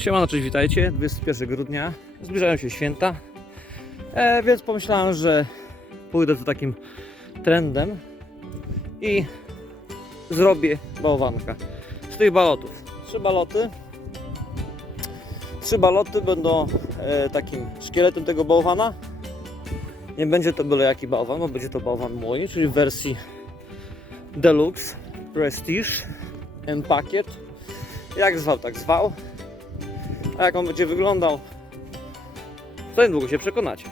Siemano, cześć, witajcie. 21 grudnia. Zbliżają się święta. E, więc pomyślałem, że pójdę za takim trendem i zrobię bałwanka. Z tych balotów. Trzy baloty. Trzy baloty będą e, takim szkieletem tego bałwana. Nie będzie to byle jaki bałwan, bo będzie to bałwan mój, czyli w wersji Deluxe, Prestige, M-Pakiet. Jak zwał, tak zwał. A jak on będzie wyglądał, to niedługo się przekonacie.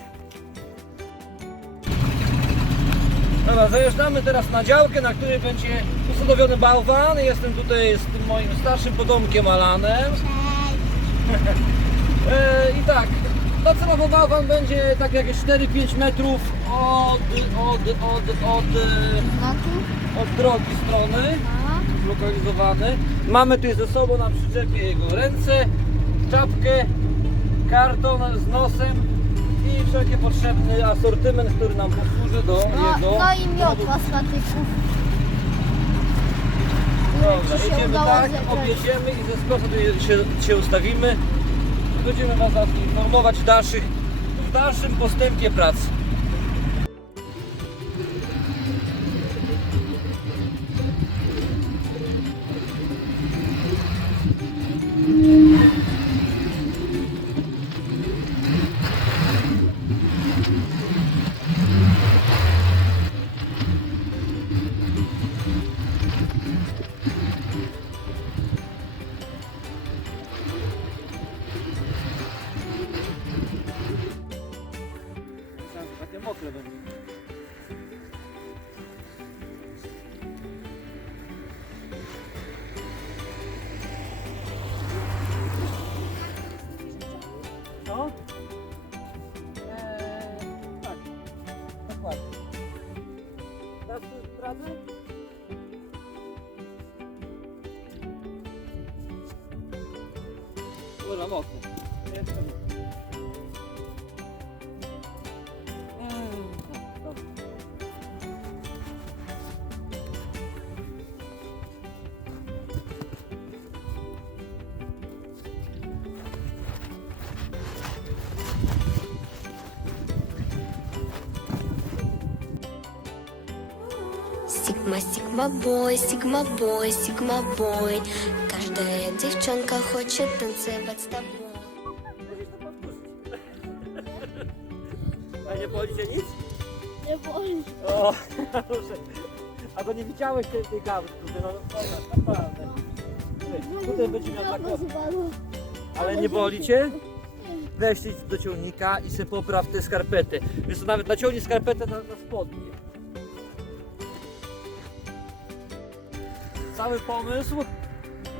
Dobra, zajeżdżamy teraz na działkę, na której będzie usadowiony bałwan. Jestem tutaj z tym moim starszym potomkiem Alanem. E, I tak, docelowo bałwan będzie tak jakieś 4-5 metrów od, od, od, od, e, od drogi strony zlokalizowany. Mamy tu ze sobą na przyczepie jego ręce, czapkę, karton z nosem i wszelkie potrzebny asortyment, który nam posłuży do No, jego... no i miotła z patyków. Dobra, Ci się jedziemy udało tak, zebrać. objedziemy i ze skosu tu się, się ustawimy. Będziemy Was informować w, dalszych, w dalszym postępie pracy. Eee, tak, dokładnie. Dasz tu radę? Dobra, mokro. Jeszcze. Сигма, сигма бой, сигма бой, сигма бой. Каждая девчонка хочет танцевать с тобой. A nie boli cię nic? Nie boli. O, proszę. A to nie widziałeś tej, tej kawy, kurde, no, no naprawdę. Tutaj, tutaj będzie miał taką, ale nie boli cię? Weź idź do ciągnika i sobie popraw te skarpety. Więc to nawet naciągnij skarpetę na, na spodnie. Cały pomysł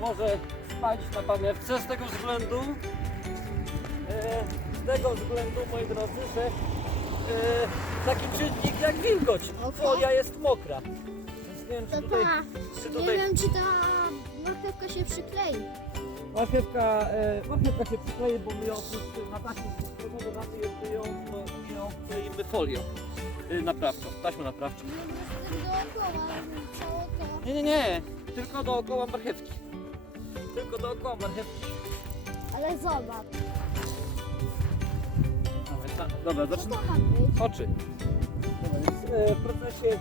może spać na panewce z tego względu, e, z tego względu, moi drodzy, że e, taki czynnik jak wilgoć. Folia jest mokra. Więc nie wiem, czy tutaj, czy nie tutaj wiem czy ta marchewka się przyklei. marchewka, e, marchewka się przykleje, bo my ją oprócz na taśmę dodamy jeszcze ją, ją kleimy folią e, naprawczą, taśmą naprawczą. Nie. Nie, nie, nie, tylko dookoła marchewki. Tylko dookoła marchewki. Ale zobacz, Dobra, Dobra co zacznę. to ma być? Oczy. Dobra, więc e, w procesie,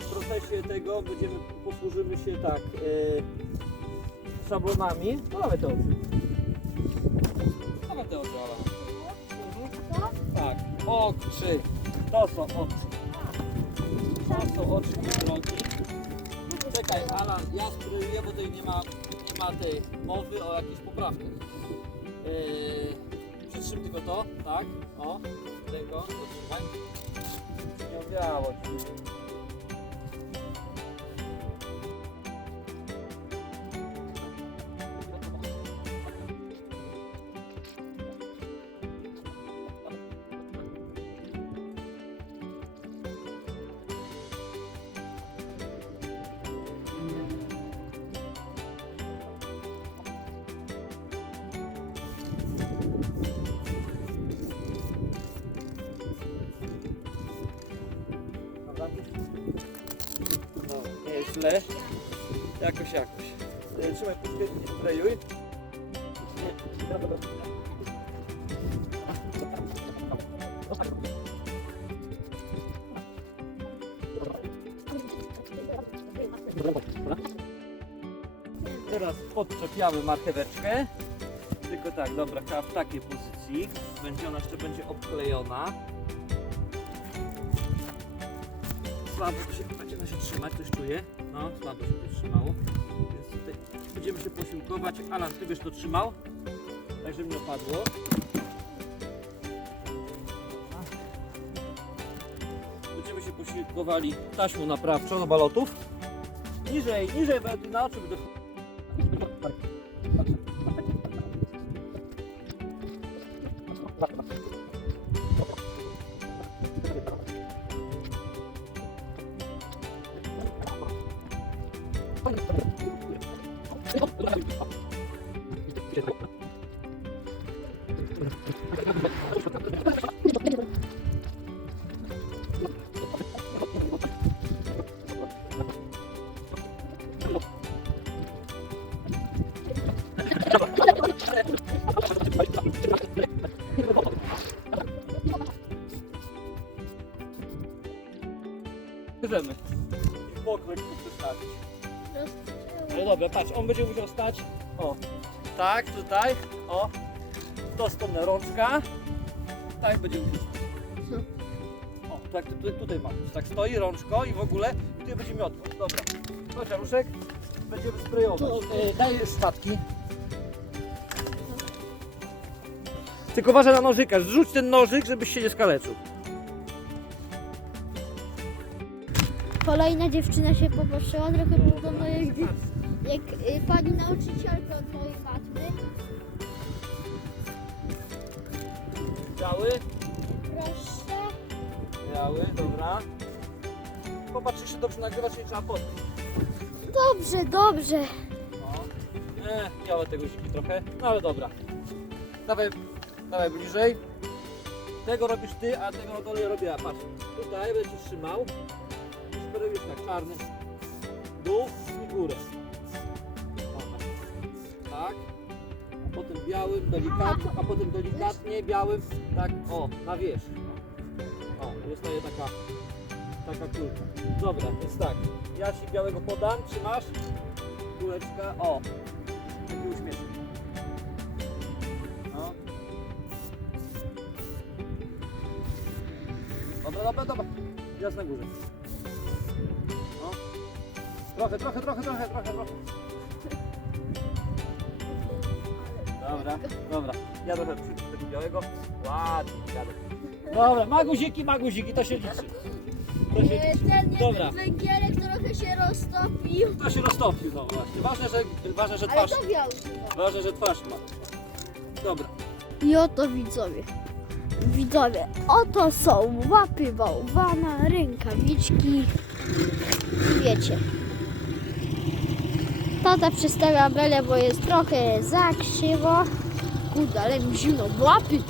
w procesie tego będziemy, posłużymy się tak e, szablonami. No dawaj te oczy. Dawaj te oczy, Ala. To? Tak, oczy. To są oczy. To są oczy mój drogi. Czekaj, Alan, ja spróbuję, bo tutaj nie ma, nie ma tej mowy o jakichś poprawkach. Yy, przytrzym tylko to, tak? O, tego, zatrzymaj. Nie owiało ci. Jest źle. Jakoś, jakoś. E, Trzymaj puszkę i sprayuj. Nie, Teraz podczepiamy marcheweczkę. Tylko tak, dobra, w takiej pozycji. Będzie ona jeszcze będzie obklejona. Słabo się, zaczyna się trzymać, coś czuję. No, słabo się trzymało. Więc tutaj będziemy się posiłkować. Alan, ty byś to trzymał? Tak, żeby nie opadło. Będziemy się posiłkowali taśmą naprawczą do balotów. Niżej, niżej, na oczy będę Bierzemy. Pokryć, przystawić. Ale dobra, patrz, on będzie musiał stać. O, tak, tutaj. O, stronę rączka. Tak będzie musiał stać. O, tak, tutaj, tutaj ma. Tak stoi rączko i w ogóle. I tutaj będzie miotło. Dobra. Chodź, Jaruszek. Będziemy sprayować. E, daj szmatki. Tylko uważaj na nożyka. Zrzuć ten nożyk, żebyś się nie skaleczył. Kolejna dziewczyna się popatrzyła trochę podobno jak, jak y, pani nauczycielka od mojej matmy. Biały, Proszę. biały, dobra. Popatrz, czy się dobrze nagrywa, czy nie trzeba podnieść. Dobrze, dobrze. No. E, tego ziki trochę, no ale dobra. Dawaj, dawaj bliżej. Tego robisz ty, a tego na dole robię ja. Patrz, tutaj będę cię trzymał. I robisz tak, czarny. Dół i górę. Potem białym, delikatnie, a potem delikatnie białym, tak, o, na wierzch. O, zostaje taka, taka kulka. Dobra, więc tak, ja ci białego podam, trzymasz? Kuleczka, o, taki uśmieszek. No. Dobra, dobra, dobra. Teraz na górze. No. Trochę, trochę, trochę, trochę, trochę, trochę. Dobra, dobra. Ja trochę przyjdę tego białego. Ładnie, jadę. Dobra, ma guziki, ma guziki, to się liczy. To się E, liczy. Ten Dobra. jeden węgielek trochę się roztopił. To się roztopił, no właśnie. Ważne, że, ważne, że Ale twarz, to wiał. ważne, że twarz ma. Dobra. I oto widzowie. Widzowie, oto są łapy bałwana, rękawiczki. I wiecie. Tata przystawia belę, bo jest trochę za krzywo. Kurde, ale mi zimno w łapy.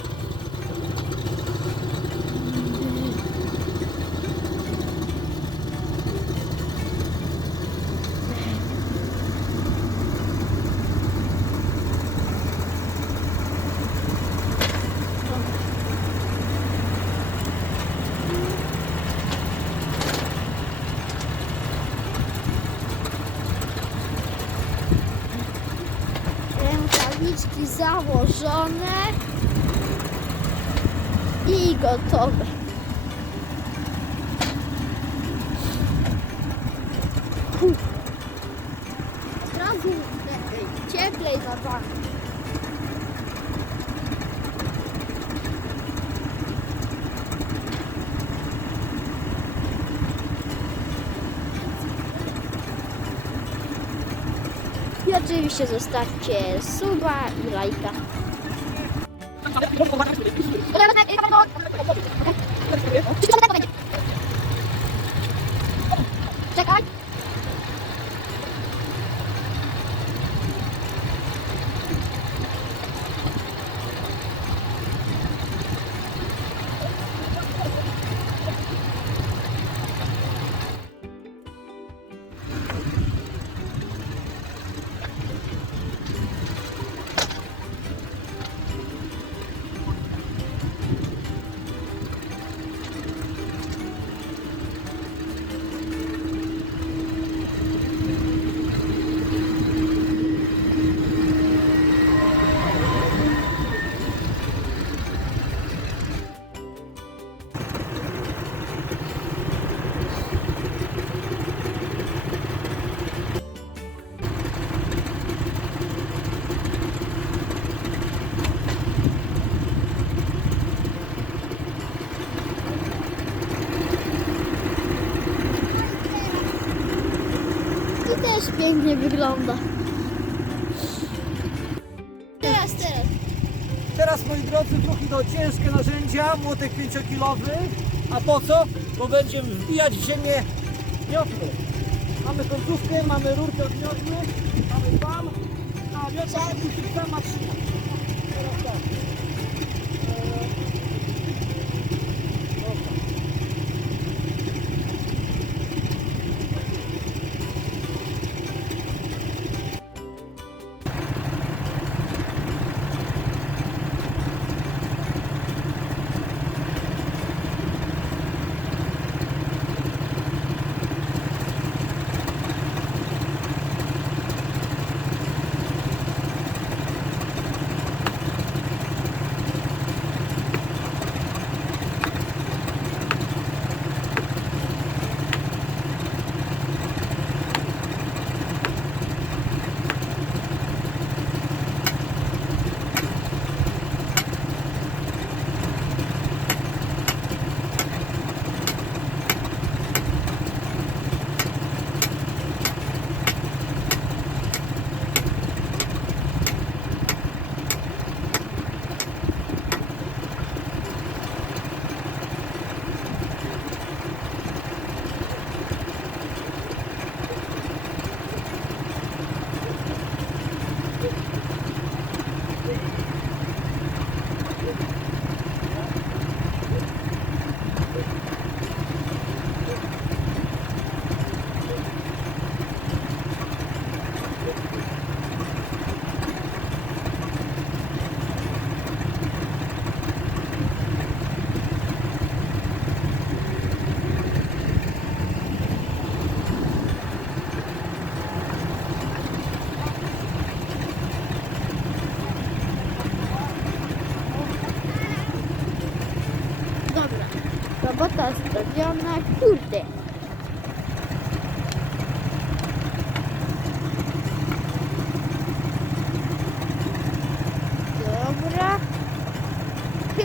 Rękawiczki założone i gotowe. Od razu lepiej, cieplej na bank. Oczywiście zostawcie suba i lajka. Czekaj. Pięknie wygląda. Teraz, teraz. Teraz moi drodzy drugi to ciężkie narzędzia, młotek 5-kilowy. A po co? Bo będziemy wbijać w ziemię miotły. Mamy końcówkę, mamy rurkę od miotły, mamy tam, a miotła musi sama trzymać. Teraz tak.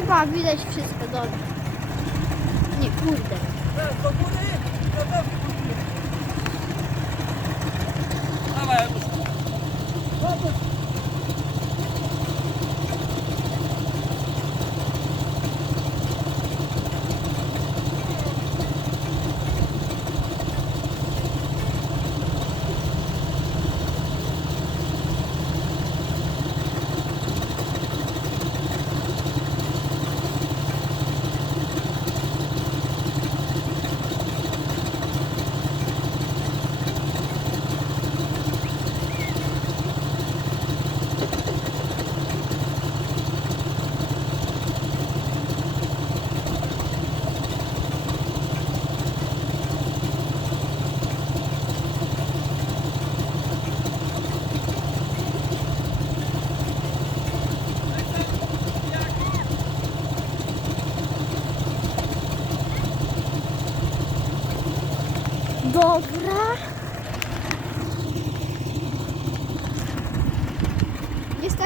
Chyba widać wszystko dobrze. Nie, kurde. Do góry, do góry. Dawaj,